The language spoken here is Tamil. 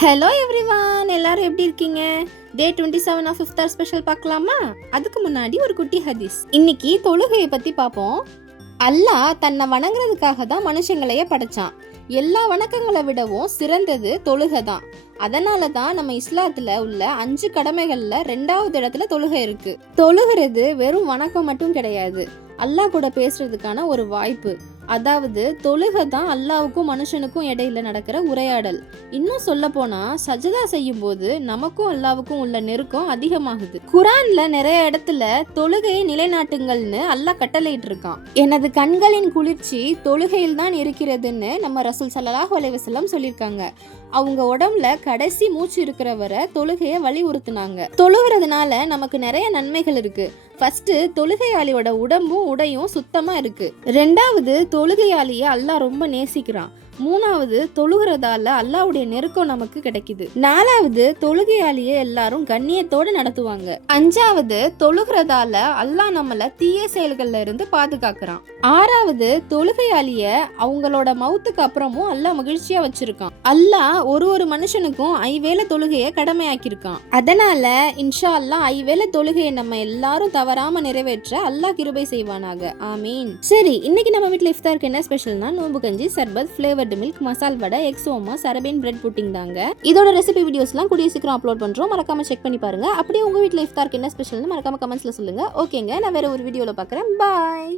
ஹலோ எவ்ரிவான், எல்லாரும் எப்படி இருக்கீங்க? டே 27 ஆஃப் இஃப்தார் ஸ்பெஷல் பார்க்கலாமா? அதுக்கு முன்னாடி ஒரு குட்டி ஹதீஸ். இன்னைக்கு தொழுகையை பத்தி பார்ப்போம். அல்லாஹ் தன்னை வணங்குறதுக்காக தான் மனுஷங்களையே படைச்சான். எல்லா வணக்கங்களை விடவும் சிறந்தது தொழுகை தான். அதனால தான் நம்ம இஸ்லாத்துல உள்ள 5 கடமைகள்ல 2வது இடத்துல தொழுகை இருக்கு. தொழுகிறது வெறும் வணக்கம் மட்டும் கிடையாது, அல்லாஹ் கூட பேசுறதுக்கான ஒரு வாய்ப்பு. அதாவது தொழுகை தான் அல்லாவுக்கும் மனுஷனுக்கும் இடையில நடக்கிற உரையாடல். இன்னும் சொல்ல போனா சஜதா செய்யும் போது நமக்கும் அல்லாவுக்கும் உள்ள நெருக்கம் அதிகமாகுது. குரான்ல நிறைய இடத்துல தொழுகையை நிலைநாட்டுங்கள்னு அல்லாஹ் கட்டளையிட்டு இருக்கான். எனது கண்களின் குளிர்ச்சி தொழுகையில் தான் இருக்கிறதுன்னு நம்ம ரசூல் ஸல்லல்லாஹு அலைஹி வஸல்லம் சொல்லியிருக்காங்க. அவங்க உடம்புல கடைசி மூச்சு இருக்கிற வரை தொழுகையை வலியுறுத்தினாங்க. தொழுகிறதுனால நமக்கு நிறைய நன்மைகள் இருக்கு. ஃபர்ஸ்ட், தொழுகையாளியோட உடம்பும் உடையும் சுத்தமா இருக்கு. 2வது, தொழுகையாளியை அல்லாஹ் ரொம்ப நேசிக்கிறான். 3வது, தொழுகிறதால அல்லாஹ்வுடைய நெருக்கம் நமக்கு கிடைக்குது. 4வது, தொழுகையாளியை எல்லாரும் கண்ணியத்தோடு நடத்துவாங்க. 5வது, தொழுகிறதால அல்லாஹ் நம்மள தீய செயல்கள்ல இருந்து பாதுகாக்கிறான். 6வது, தொழுகையாளிய அவங்களோட மௌத்துக்கு அப்புறமும் அல்லாஹ் மகிழ்ச்சியா வச்சிருக்கான். அல்லாஹ் ஒரு மனுஷனுக்கும் 5 வேளை தொழுகையை கடமையாக்கியிருக்கான். அதனால இன்ஷா அல்லாஹ் 5 வேளை தொழுகையை நம்ம எல்லாரும் தவறாம நிறைவேற்ற அல்லாஹ் கிருபை செய்வானாக. ஆமீன். சரி, இன்னைக்கு நம்ம வீட்டுல இஃப்தாருக்கு என்ன ஸ்பெஷல்னா நோம்பு கஞ்சி, சர்பத், ஃபிளேவர் மில்க், மசால் வடை, எக் சோமாஸ், அரபியன் பிரெட் புட்டிங் தாங்க. இதோட ரெசிபி வீடியோஸ்லாம் கூடிய சீக்கிரம் அப்லோட் பண்றோம், மறக்காம செக் பண்ணி பாருங்க. அப்படியே உங்க வீட்ல இஃப்தாருக்கு என்ன ஸ்பெஷல்னு மறக்காம கமெண்ட்ஸ்ல சொல்லுங்க. ஓகேங்க, நான் வேற ஒரு வீடியோல பார்க்கறேன். பாய்.